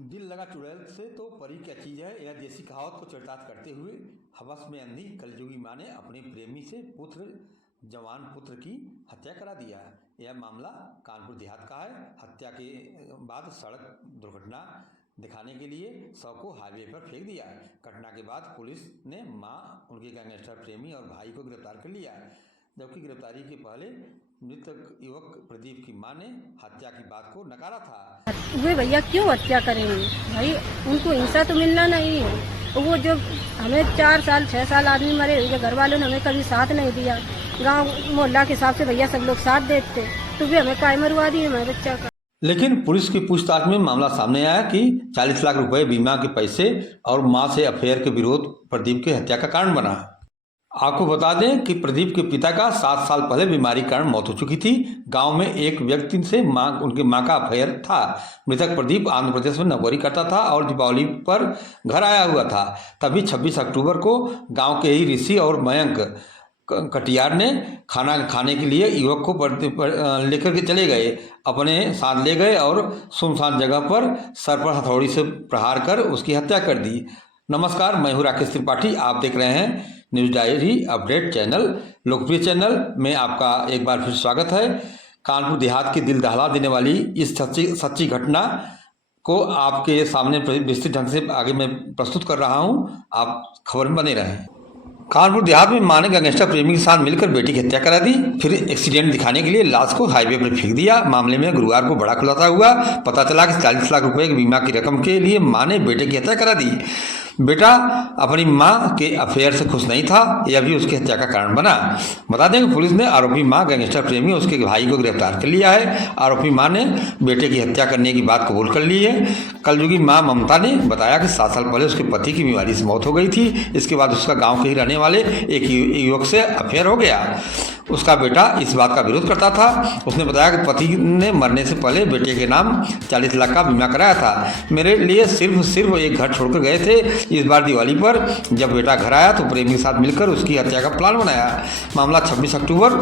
दिल लगा चुड़ैल से तो परी क्या चीज है, यह देसी कहावत को चरितार्थ करते हुए हवस में अंधी कलयुगी माँ ने अपने प्रेमी से जवान पुत्र की हत्या करा दिया है। यह मामला कानपुर देहात का है। हत्या के बाद सड़क दुर्घटना दिखाने के लिए शव को हाईवे पर फेंक दिया है। घटना के बाद पुलिस ने मां, उनके गैंगस्टर प्रेमी और भाई को गिरफ्तार कर लिया है, जबकि गिरफ्तारी के पहले मृतक युवक प्रदीप की मां ने हत्या की बात को नकारा था। वे भैया क्यों हत्या करेंगे भाई, उनको हिंसा तो मिलना नहीं है। वो जो हमें 4 साल 6 साल आदमी मरे हुए, घर वालों ने हमें कभी साथ नहीं दिया। गांव मोहल्ला के हिसाब से भैया सब लोग साथ देते, तो भी हमें काय मरवा दिए हमारे बच्चा का। लेकिन पुलिस की पूछताछ में मामला सामने आया कि 40 लाख रुपए बीमा के पैसे और मां से अफेयर के विरोध प्रदीप की हत्या का कारण बना। आपको बता दें कि प्रदीप के पिता का 7 साल पहले बीमारी के कारण मौत हो चुकी थी। गांव में एक व्यक्ति से उनकी मां का अफेयर था। मृतक प्रदीप आंध्र प्रदेश में नौकरी करता था और दीपावली पर घर आया हुआ था। तभी 26 अक्टूबर को गांव के ही ऋषि और मयंक कटियार ने खाना खाने के लिए युवक को लेकर के चले गए, अपने साथ ले गए और सुनसान जगह पर सर पर हथौड़ी से प्रहार कर उसकी हत्या कर दी। नमस्कार, मैं हूं राकेश त्रिपाठी। आप देख रहे हैं न्यूज डायरी अपडेट चैनल। लोकप्रिय चैनल में आपका एक बार फिर स्वागत है। कानपुर देहात की दिल दहला देने वाली इस सच्ची घटना को आपके सामने विस्तृत ढंग से आगे मैं प्रस्तुत कर रहा हूं। आप खबर में बने रहें। कानपुर देहात में मां ने गैंगस्टर प्रेमी के साथ मिलकर बेटी की हत्या करा दी, फिर एक्सीडेंट दिखाने के लिए लाश को हाईवे पर फेंक दिया। मामले में गुरुवार को बड़ा खुलासा हुआ। पता चला कि 40 लाख रुपए की बीमा की रकम के लिए मां ने बेटे की हत्या करा दी। बेटा अपनी मां के अफेयर से खुश नहीं था, यह भी उसकी हत्या का कारण बना। बता दें कि पुलिस ने आरोपी मां गैंगस्टर प्रेमी और उसके भाई को गिरफ्तार कर लिया है। आरोपी मां ने बेटे की हत्या करने की बात कबूल कर ली है। कलयुगी मां ममता ने बताया कि 7 साल पहले उसके पति की बीमारी से मौत हो गई थी। इसके बाद उसका गाँव के ही रहने वाले एक युवक से अफेयर हो गया। उसका बेटा इस बात का विरोध करता था। उसने बताया कि पति ने मरने से पहले बेटे के नाम 40 लाख का बीमा कराया था। मेरे लिए सिर्फ एक घर छोड़कर गए थे। इस बार दिवाली पर जब बेटा घर आया तो प्रेमी के साथ मिलकर उसकी हत्या का प्लान बनाया। मामला 26 अक्टूबर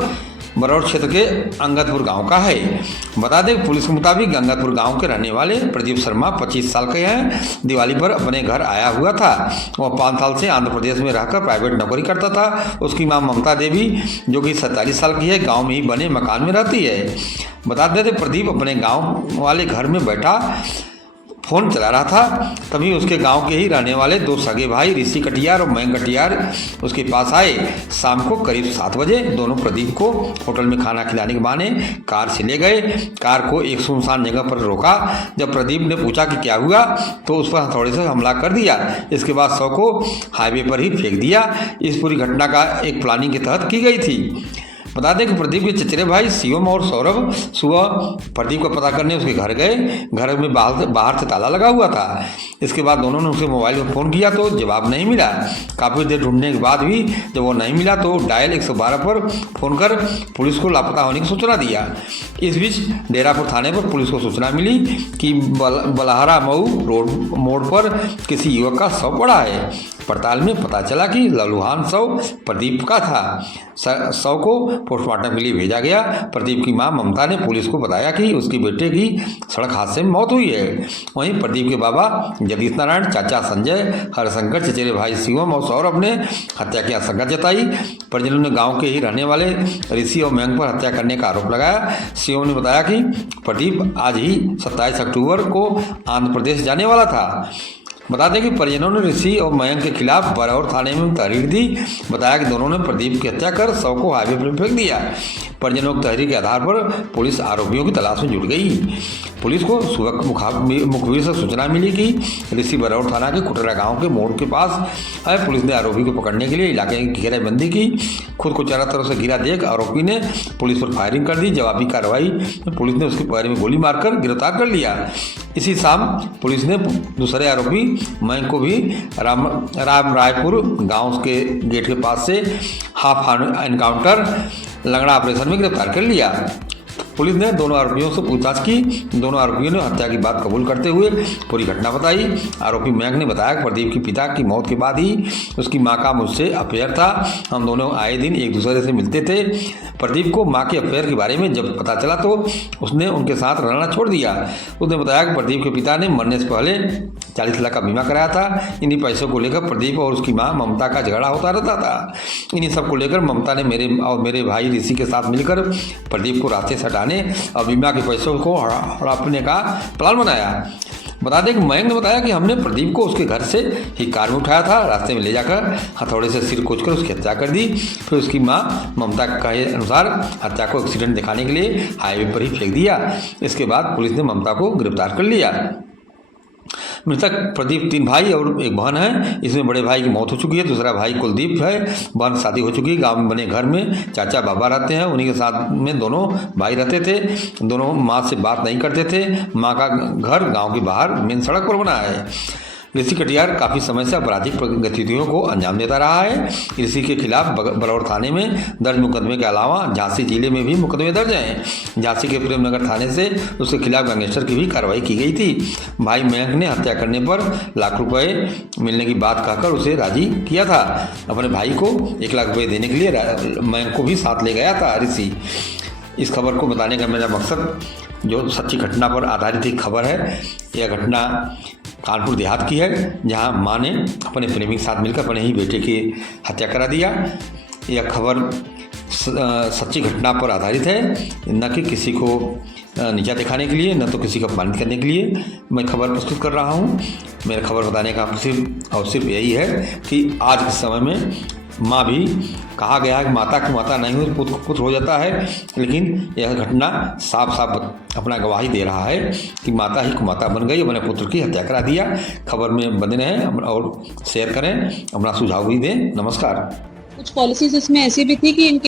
बरौर क्षेत्र के अंगदपुर गांव का है। बता दें पुलिस के मुताबिक अंगदपुर गांव के रहने वाले प्रदीप शर्मा 25 साल के हैं। दिवाली पर अपने घर आया हुआ था। वह 5 साल से आंध्र प्रदेश में रहकर प्राइवेट नौकरी करता था। उसकी मां ममता देवी, जो कि 47 साल की है, गांव में ही बने मकान में रहती है। बता देते प्रदीप अपने गाँव वाले घर में बैठा फोन चला रहा था। तभी उसके गांव के ही रहने वाले 2 सगे भाई ऋषि कटियार और मयंक कटियार उसके पास आए। शाम को करीब 7 बजे दोनों प्रदीप को होटल में खाना खिलाने के बहाने कार से ले गए। कार को एक सुनसान जगह पर रोका। जब प्रदीप ने पूछा कि क्या हुआ तो उस पर हथौड़े से हमला कर दिया। इसके बाद शव को हाईवे पर ही फेंक दिया। इस पूरी घटना का एक प्लानिंग के तहत की गई थी। बता दें कि प्रदीप के चचेरे भाई शिवम और सौरभ सुबह प्रदीप को पता करने उसके घर गए। घर में बाहर से ताला लगा हुआ था। इसके बाद दोनों ने उसके मोबाइल पर फ़ोन किया तो जवाब नहीं मिला। काफ़ी देर ढूंढने के बाद भी जब वो नहीं मिला तो डायल 112 पर फ़ोन कर पुलिस को लापता होने की सूचना दिया। इस बीच डेरापुर थाने पर पुलिस को सूचना मिली कि बलहारा मऊ रोड मोड़ पर किसी युवक का शव पड़ा है। पड़ताल में पता चला कि लहूलुहान शव प्रदीप का था। शव को पोस्टमार्टम के लिए भेजा गया। प्रदीप की मां ममता ने पुलिस को बताया कि उसके बेटे की सड़क हादसे में मौत हुई है। वहीं प्रदीप के बाबा जगदीश नारायण, चाचा संजय, हरशंकर, चचेरे भाई शिवम और सौरभ ने हत्या की आशंका जताई। परिजनों ने गांव के ही रहने वाले ऋषि और मयंक पर हत्या करने का आरोप लगाया। शिवम ने बताया कि प्रदीप आज ही 27 अक्टूबर को आंध्र प्रदेश जाने वाला था। बता दें कि परिजनों ने ऋषि और मयंक के खिलाफ बरौर थाने में तहरीर दी। बताया कि दोनों ने प्रदीप की हत्या कर शव को हाईवे पर फेंक दिया। परिजनों की तहरीर के आधार पर पुलिस आरोपियों की तलाश में जुट गई। पुलिस को सुबह मुखबिर से सूचना मिली कि ऋषि बरौर थाना के कुटरा गांव के मोड़ के पास है। पुलिस ने आरोपी को पकड़ने के लिए इलाके की घेराबंदी की। खुद को चारों तरफ से घिरा देख आरोपी ने पुलिस पर फायरिंग कर दी। जवाबी कार्रवाई में पुलिस ने उसके पैर में गोली मारकर गिरफ्तार कर लिया। इसी शाम पुलिस ने दूसरे आरोपी मयंक को भी राम रायपुर गांव के गेट के पास से हाफ एनकाउंटर लंगड़ा ऑपरेशन में गिरफ्तार कर लिया। पुलिस ने दोनों आरोपियों से पूछताछ की। दोनों आरोपियों ने हत्या की बात कबूल करते हुए पूरी घटना बताई। आरोपी मयंक ने बताया कि प्रदीप के पिता की मौत के बाद ही उसकी मां का मुझसे अफेयर था। हम दोनों आए दिन एक दूसरे से मिलते थे। प्रदीप को मां के अफेयर के बारे में जब पता चला तो उसने उनके साथ रहना छोड़ दिया। उसने बताया कि प्रदीप के पिता ने मरने से पहले 40 लाख का बीमा कराया था। इन्हीं पैसों को लेकर प्रदीप और उसकी मां ममता का झगड़ा होता रहता था। इन्हीं सब को लेकर ममता ने मेरे भाई ऋषि के साथ मिलकर प्रदीप को रास्ते से हटाने और बीमा के पैसों को हड़पने का प्लान बनाया। बता दें कि मयंक ने बताया कि हमने प्रदीप को उसके घर से ही कार में उठाया था। रास्ते में ले जाकर हथौड़े से सिर कोचकर उसकी हत्या कर दी। फिर उसकी मां ममता के अनुसार हत्या को एक्सीडेंट दिखाने के लिए हाईवे पर ही फेंक दिया। इसके बाद पुलिस ने ममता को गिरफ्तार कर लिया। मृतक प्रदीप 3 भाई और एक बहन है। इसमें बड़े भाई की मौत हो चुकी है। दूसरा भाई कुलदीप है। बहन शादी हो चुकी है। गांव में बने घर में चाचा बाबा रहते हैं। उन्हीं के साथ में दोनों भाई रहते थे। दोनों माँ से बात नहीं करते थे। माँ का घर गांव के बाहर मेन सड़क पर बना है। ऋषि कटियार काफ़ी समय से आपराधिक गतिविधियों को अंजाम देता रहा है। ऋषि के खिलाफ बलौर थाने में दर्ज मुकदमे के अलावा झांसी जिले में भी मुकदमे दर्ज हैं। झांसी के प्रेमनगर थाने से उसके खिलाफ गैंगस्टर की भी कार्रवाई की गई थी। भाई मयंक ने हत्या करने पर लाख रुपए मिलने की बात कहकर उसे राजी किया था। अपने भाई को 1 लाख रुपये देने के लिए मयंक को भी साथ ले गया था ऋषि। इस खबर को बताने का मेरा मकसद जो सच्ची घटना पर आधारित एक खबर है। यह घटना कानपुर देहात की है, जहां मां ने अपने प्रेमी के साथ मिलकर अपने ही बेटे की हत्या करा दिया। यह खबर सच्ची घटना पर आधारित है, न कि किसी को नीचा दिखाने के लिए, न तो किसी को अपमानित करने के लिए मैं खबर प्रस्तुत कर रहा हूं। मेरा खबर बताने का सिर्फ यही है कि आज के समय में माँ भी कहा गया है कि माता को माता नहीं हो पुत्र को पुत्र हो जाता है, लेकिन यह घटना साफ साफ अपना गवाही दे रहा है कि माता ही कुमाता बन गई, अपने पुत्र की हत्या करा दिया। खबर में बने रहें और शेयर करें, अपना सुझाव भी दें। नमस्कार। कुछ पॉलिसीज इसमें ऐसी भी थी कि इनके